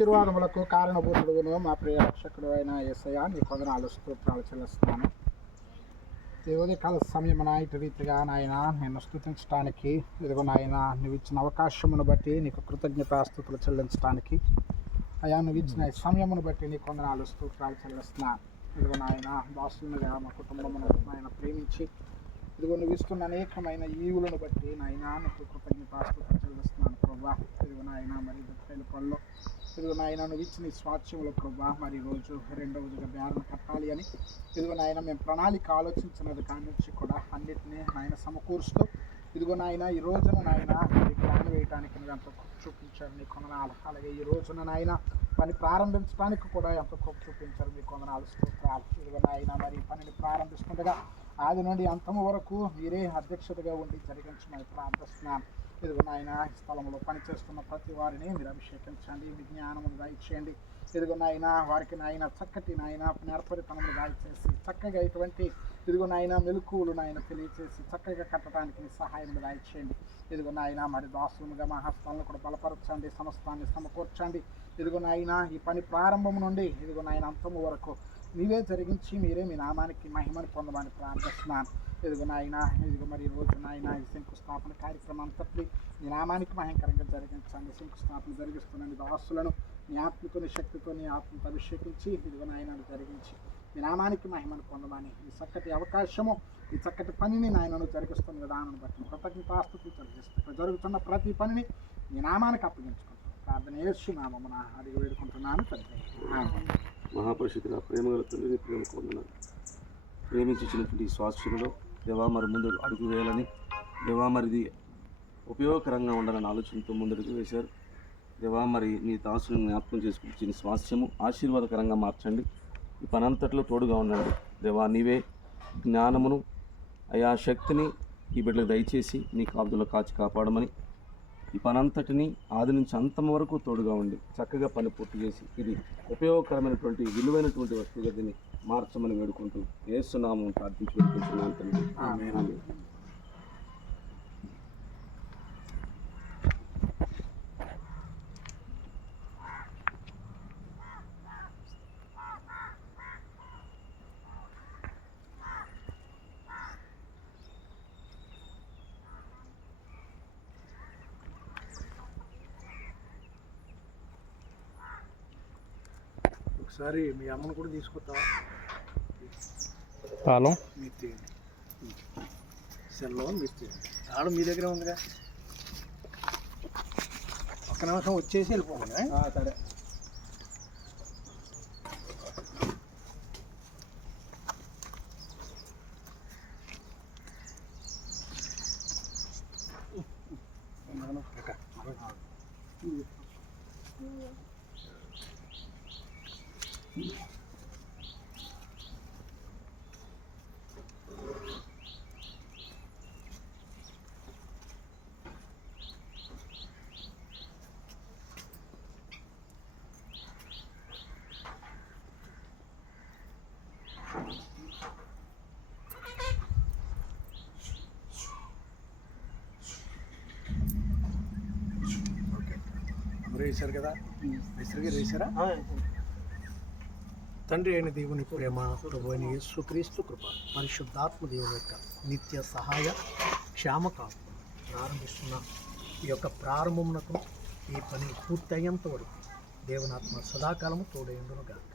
ఆశీర్వాదములకు కారణభూతుడును మా ప్రియ రక్షకుడు అయిన యేసయ్య నీ కొందనాలు స్తోత్రాలు చెల్లిస్తున్నాను. దేవుని కాల సమయం ఇటు రీతిగా నాయన నిన్ను స్తుతించడానికి ఇదిగో నాయన నువ్వు ఇచ్చిన అవకాశమును బట్టి నీకు కృతజ్ఞతాస్తుతులు చెల్లించడానికి అయా నువ్వు ఇచ్చిన సమయమును బట్టి నీ కొందనాలు స్తోత్రాలు చెల్లిస్తున్నాను. ఇదిగో నాయన దాసులుగా మా కుటుంబమును నాయన ప్రేమించి ఇదిగో నువ్వు ఇస్తున్న అనేకమైన ఈవులను బట్టి నాయన నీకు కృతజ్ఞతాస్తుతులు చెల్లిస్తున్నాను ప్రభా. ఇదిగో నాయన మరి దొక్కైల పళ్ళు ఇదిగో నాయన నువ్వు ఇచ్చిన ఈ స్వాస్థ్యంలో ప్రభా మరి రోజు రెండవదిగా బేరణ కట్టాలి అని ఇదిగో నాయన మేము ప్రణాళిక ఆలోచించినది కాడి నుంచి కూడా అన్నిటినీ నాయన సమకూరుస్తూ ఇదిగో నాయన ఈ రోజున నాయన ప్లాన్ వేయడానికి నువ్వు ఎంతో కృప చూపించారు నీ కొందనాలు. అలాగే ఈ రోజున నాయన పని ప్రారంభించడానికి కూడా ఎంతో కృప చూపించారు మీ కొందనాలు స్తోత్రాలు. ఇదిగో నాయన మరి పనిని ప్రారంభిస్తుండగా ఆది నుండి అంతము వరకు మీరే అధ్యక్షతగా ఉండి జరిగించమని ప్రార్థిస్తున్నాను. ఇదిగో నాయన ఈ స్థలంలో పనిచేస్తున్న ప్రతి వారిని మీరు అభిషేకించండి, మీ జ్ఞానమును దయచేయండి. ఇదిగో నాయన వారికి నాయన చక్కటి నాయన నేర్పరితనములు దయచేసి చక్కగా ఇటువంటి ఇదిగో నాయన మెలకువలు నాయన తెలియచేసి చక్కగా కట్టడానికి సహాయం దయచేయండి. ఇదిగో నాయన మరి దాసులుగా మా హస్తాలను కూడా బలపరచండి, సమస్తాన్ని సమకూర్చండి. ఇదిగో నాయన ఈ పని ప్రారంభం నుండి ఇదిగో నాయన అంతము వరకు మీరే జరిగించి మీరే మీ నామానికి మహిమను పొందమని ప్రార్థిస్తున్నాను. ఇదిగో నాయన ఇదిగో మరి రోజు నాయన ఈ శంకుస్థాపన కార్యక్రమం అంతటి మీ నామానికి మహిమకరంగా జరిగించండి. శంకుస్థాపన జరిగిస్తున్న దాసులను నీ ఆత్మతోని శక్తితో నీ ఆత్మతో అభిషేకించి ఇదిగో నాయన జరిగించి మీ నామానికి మహిమను పొందమని ఈ చక్కటి అవకాశము ఈ చక్కటి పనిని నాయనను జరిగిస్తున్న విధానం బట్టి కృతజ్ఞతాస్తుతులు జరిగిస్తూ జరుగుతున్న ప్రతి పనిని మీ నామానికి అప్పగించుకుంటాం. ప్రార్థన యేసు నామమున అడిగి వేడుకుంటున్నాను తండ్రి. మహాపరిషత్తుల ప్రేమగల తండ్రిని ప్రేమ పొందున్నాను. ప్రేమించినటువంటి స్వాస్థ్యంలో దేవా మరి ముందు అడుగు వేయాలని దేవా మరిది ఉపయోగకరంగా ఉండాలని ఆలోచనతో ముందడుగు వేశారు. దేవా మరి మీ దాసులను జ్ఞాపకం చేసుకుని స్వాస్థ్యము ఆశీర్వాదకరంగా మార్చండి. ఈ పనంతట్లో తోడుగా ఉండండి దేవా. నీవే జ్ఞానమును అయా శక్తిని ఈ బిడ్డలకు దయచేసి నీ కాపుదలో కాచి కాపాడమని ఈ పనంతటిని ఆది నుంచి అంతం వరకు తోడుగా ఉండి చక్కగా పని పూర్తి చేసి ఇది ఉపయోగకరమైనటువంటి విలువైనటువంటి వస్తువుగా దీన్ని మార్చమని వేడుకుంటూ యేసు నామమున ప్రార్థించి వేడుకుంటున్నాను తండ్రి. ఆమేన్. ఒకసారి మీ అమ్మను కూడా తీసుకొస్తావా? తాళం మీరు తీయండి, సెల్లో మీరు తీయండి. తాళం మీ దగ్గర ఉందిగా, ఒక్క నిమిషం వచ్చేసి వెళ్ళిపోండి. సరే. వేశారు కదా, విసిరిగా వేశారా? తండ్రి అయిన దేవుని ప్రేమ, ప్రభు అయిన యేసుక్రీస్తు కృప, పరిశుద్ధాత్మ దేవుని యొక్క నిత్య సహాయ క్షేమకాలం ప్రారంభిస్తున్న ఈ యొక్క ప్రారంభమునకు ఈ పని పూర్తి అయ్యేంత వరకు దేవునాత్మ సదాకాలము తోడైండును గాక.